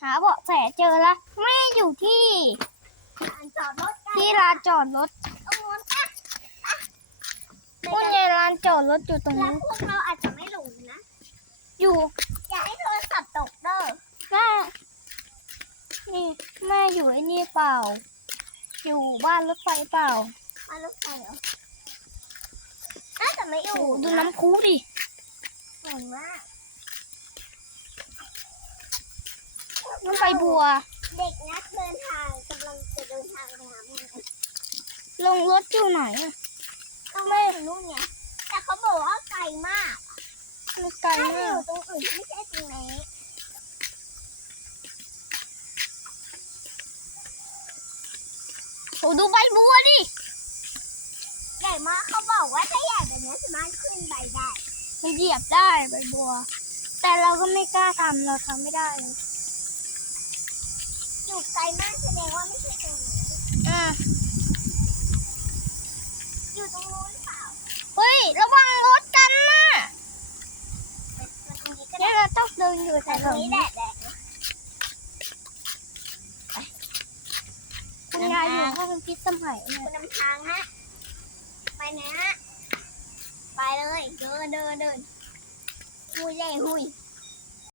หาเบาะแสเจอแล้วแม่อยู่ที่ลานจอดรถใกล้ที่ลานจอดรถตรงนู้นอะอะคุณยายลานจอดรถอยู่ตรงแล้วนี้นพวกเราอาจจะไม่หลงนะ อยู่อย่าให้โทรศัพท์ตกเด้อแม่นี่แม่อยู่ไอ้นี่เปล่า อยู่บ้านรถไฟเปล่ามารถไฟเหรอน่าจะไม่อโอ้ยู่โหดูน้ำพุดิ หลงมาก น้ำใบบัว เด็กนักเดินทางกำลังจะเดินทางไปหาแม่ลงรถอยู่ไหนอะต้องไม่ถึงนู่นไงแต่เขาบอกว่าไกลมากไม่ไกลถ้าจะอมากยู่ตรงอื่นที่ไม่ใช่ตรงนี้โอ้ดูใบบัวดิ ใหญ่มากเขาบอกว่าถ้าใหญ่แบบนี้สามารถขึ้นใบได้มันเหยียบได้ใบบัว แต่เราก็ไม่กล้าทำเราทำไม่ได้เลย อยู่ไกลมากแสดงว่าไม่ใช่ตรงนี้อะอยู่ตรงนู้นเปล่าเฮ้ย ระวังรถกันนะไปตรงนี้ก็เนี่ได้ยเราต้องเดินอยู่แต่แถตรงวนี้นี้แดดแดดนะคุณยายอยู่ห้องพิษสมัยเนี่ยคุณนำทางฮะ ไปนะฮะไปเลย เดินเดินเดินหุยเล่หุย